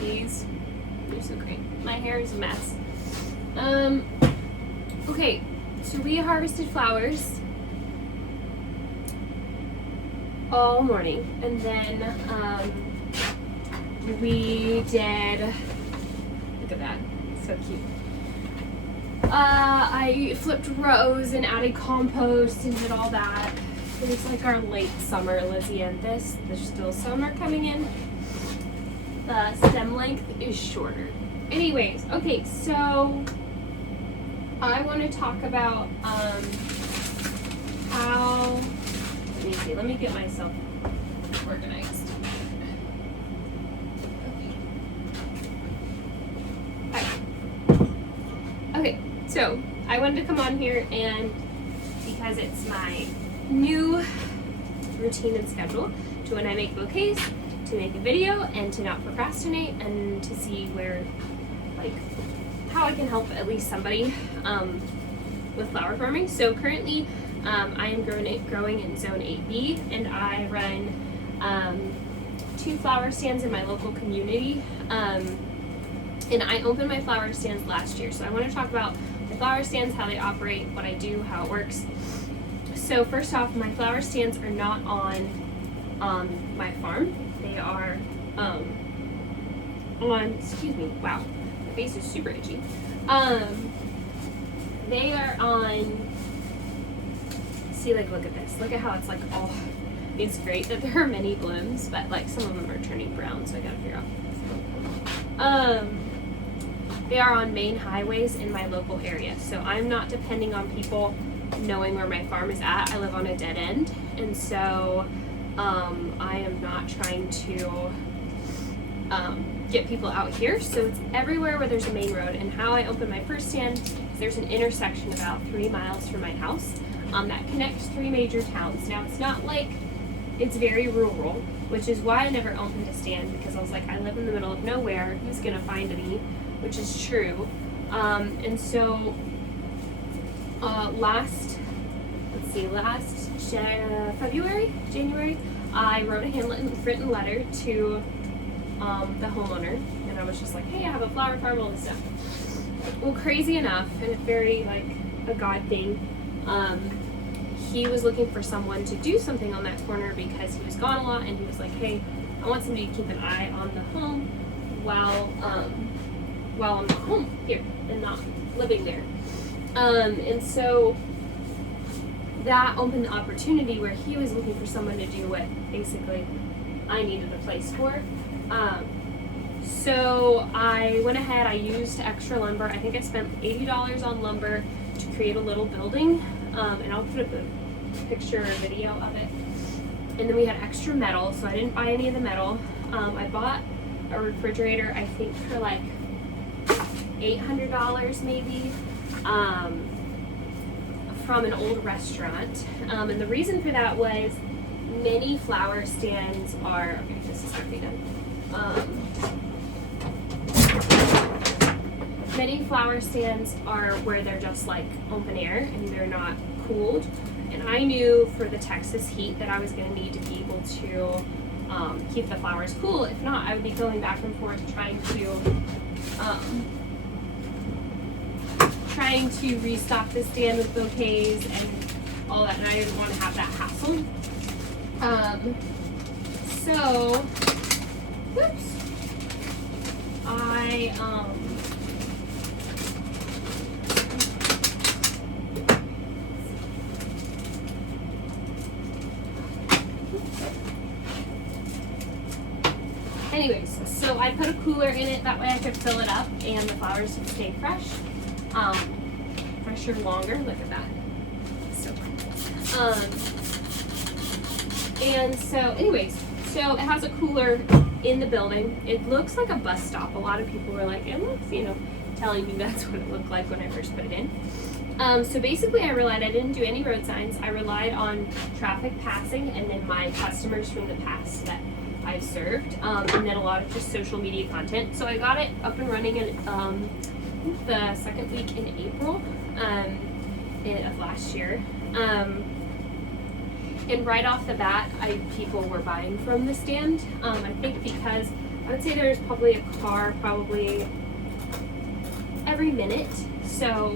these. They're so great. My hair is a mess. Okay, so we harvested flowers all morning, and then we did, look at that, so cute. I flipped rows and added compost and did all that. It was like our late summer Lysianthus. There's still summer coming in. The stem length is shorter. Anyways, okay, so I want to talk about how, let me see, let me get myself organized. Okay, so I wanted to come on here, and because it's my new routine and schedule to when I make bouquets, to make a video and to not procrastinate, and to see where, like, how I can help at least somebody with flower farming. So currently I am growing in zone 8B, and I run 2 flower stands in my local community. And I opened my flower stands last year. So I want to talk about my flower stands, how they operate, what I do, how it works. So first off, my flower stands are not on my farm. They are on, excuse me, wow, my face is super itchy. They are on, see, like, look at this. Look at how it's like, oh, it's great that there are many blooms, but like some of them are turning brown, so I gotta figure out. They are on main highways in my local area, so I'm not depending on people knowing where my farm is at. I live on a dead end, and so I am not trying to get people out here. So it's everywhere where there's a main road. And how I open my first stand is there's an intersection about 3 miles from my house that connects 3 major towns. Now, it's not like it's very rural, which is why I never opened a stand, because I was like, I live in the middle of nowhere, who's gonna find me? Which is true. And so last January, I wrote a handwritten letter to the homeowner, and I was just like, hey, I have a flower farm, all this stuff. Well, crazy enough, and it's very like a God thing, he was looking for someone to do something on that corner because he was gone a lot, and he was like, hey, I want somebody to keep an eye on the home while I'm not home here and not living there. And so that opened the opportunity where he was looking for someone to do what basically I needed a place for. So I went ahead, I used extra lumber. I think I spent $80 on lumber to create a little building, and I'll put up a picture or video of it. And then we had extra metal, so I didn't buy any of the metal. I bought a refrigerator, I think for like $800 maybe, from an old restaurant. And the reason for that was many flower stands are, okay, this is already done. Many flower stands are where they're just like open air and they're not cooled. And I knew for the Texas heat that I was going to need to be able to keep the flowers cool. If not, I would be going back and forth trying to restock the stand with bouquets and all that, and I didn't want to have that hassle. So, whoops, anyways, so I put a cooler in it, that way I could fill it up and the flowers would stay fresh. Fresher longer, look at that. So cool. And so anyways, so it has a cooler in the building. It looks like a bus stop. A lot of people were like, it looks, telling me that's what it looked like when I first put it in. So basically I relied, I didn't do any road signs. I relied on traffic passing and then my customers from the past that I've served, and then a lot of just social media content. So I got it up and running in the second week in April of last year. And right off the bat, people were buying from the stand. I think because I would say there's probably a car probably every minute. So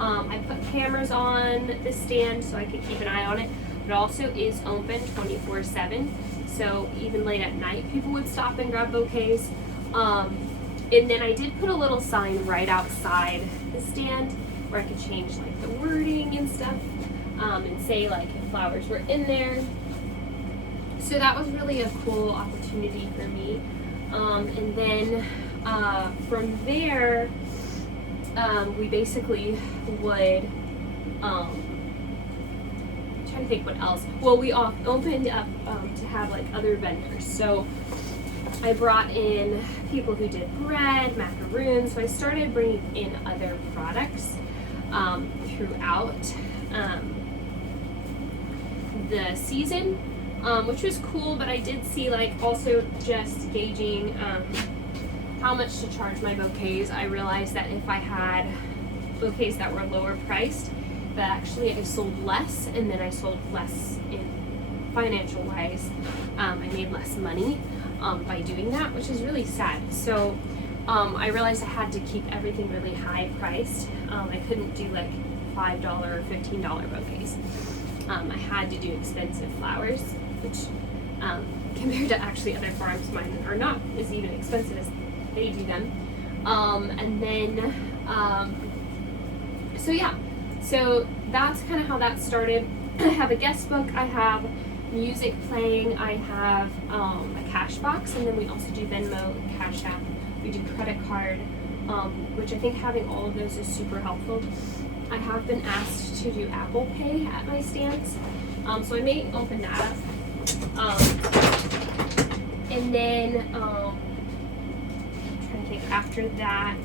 I put cameras on the stand so I could keep an eye on it. It also is open 24/7. So even late at night, people would stop and grab bouquets. And then I did put a little sign right outside the stand where I could change like the wording and stuff, and say like if flowers were in there. So that was really a cool opportunity for me. And then from there, we basically would, trying to think what else. Well, we opened up to have like other vendors. So I brought in people who did bread, macaroons. So I started bringing in other products throughout the season, which was cool. But I did see like also just gauging how much to charge my bouquets. I realized that if I had bouquets that were lower priced, that actually I sold less, and then I sold less in financial wise. I made less money by doing that, which is really sad. So I realized I had to keep everything really high priced. I couldn't do like $5 or $15 bouquets. I had to do expensive flowers, which compared to actually other farms, mine are not as even expensive as they do them. And then so yeah, so that's kind of how that started. I have a guest book, I have music playing, I have a cash box, and then we also do Venmo, Cash App, we do credit card, which I think having all of those is super helpful. I have been asked to do Apple Pay at my stands, so I may open that up. And then I'm trying to think after that.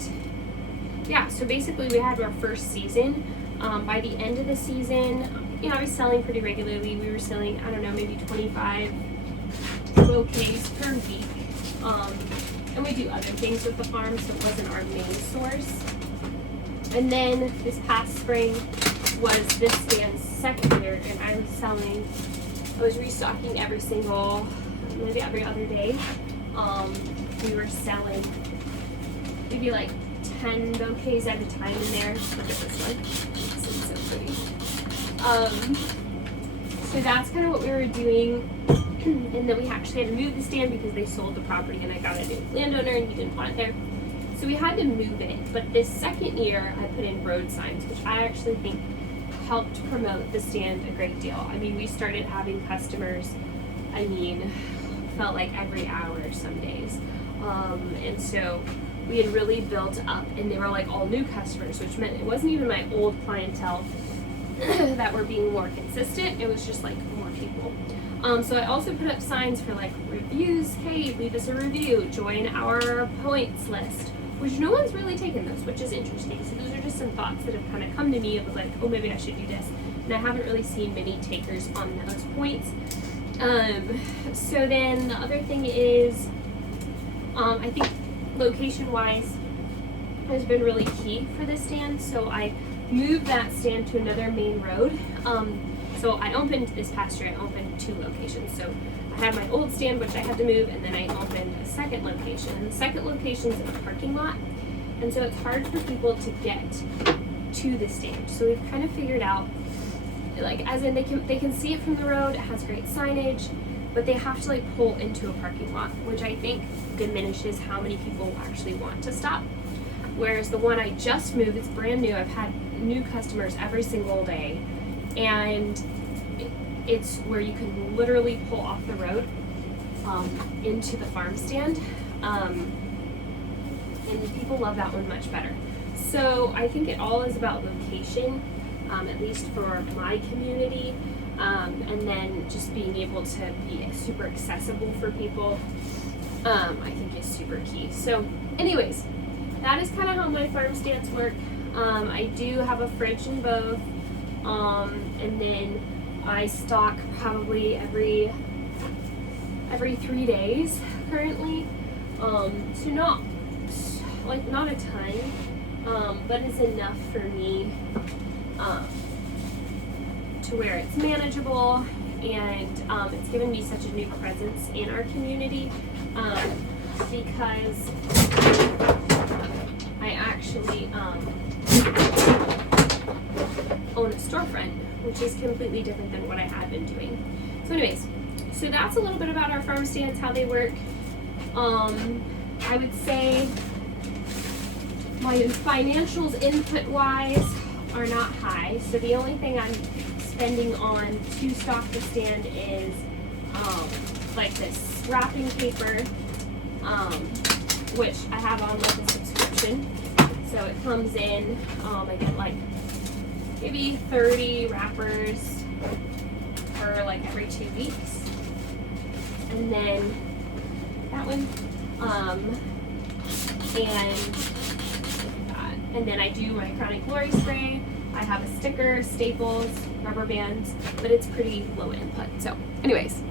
Yeah, so basically we had our first season. By the end of the season, you know, I was selling pretty regularly. We were selling, I don't know, maybe 25 bouquets per week. And we do other things with the farm, so it wasn't our main source. And then this past spring was this stand's second year, and I was restocking every single, maybe every other day. We were selling maybe like 10 bouquets at a time in there. Look at this one. This is so pretty. So that's kind of what we were doing. And then we actually had to move the stand because they sold the property and I got a new landowner and he didn't want it there. So we had to move it. But this second year I put in road signs, which I actually think helped promote the stand a great deal. I mean, we started having customers, felt like every hour some days. And so we had really built up, and they were like all new customers, which meant it wasn't even my old clientele that were being more consistent. It was just like more people. So I also put up signs for like reviews. Hey, leave us a review. Join our points list, which no one's really taken those, which is interesting. So those are just some thoughts that have kind of come to me of like, oh, maybe I should do this. And I haven't really seen many takers on those points. So then the other thing is, I think location-wise has been really key for this stand. So I moved that stand to another main road. So I opened this past year, I opened 2 locations. So I had my old stand, which I had to move, and then I opened a second location. And the second location is in a parking lot. And so it's hard for people to get to the stand. So we've kind of figured out, like, as in they can see it from the road, it has great signage, but they have to like pull into a parking lot, which I think diminishes how many people actually want to stop. Whereas the one I just moved, it's brand new, I've had new customers every single day, and it's where you can literally pull off the road into the farm stand, and people love that one much better. So I think it all is about location, at least for my community, and then just being able to be super accessible for people, I think is super key. So anyways, that is kind of how my farm stands work. I do have a fridge in both, and then I stock probably every 3 days currently. So not a ton, but it's enough for me to where it's manageable, and it's given me such a new presence in our community. because I actually own a storefront, which is completely different than what I had been doing. So anyways, so that's a little bit about our farm stands, how they work. I would say my financials input wise are not high. So the only thing I'm spending on to stock the stand is like this wrapping paper, which I have on like a subscription. So it comes in, I get like maybe 30 wrappers for like every 2 weeks. And then that one, and then I do my Crowning Glory spray. I have a sticker, staples, rubber bands, but it's pretty low input. So anyways,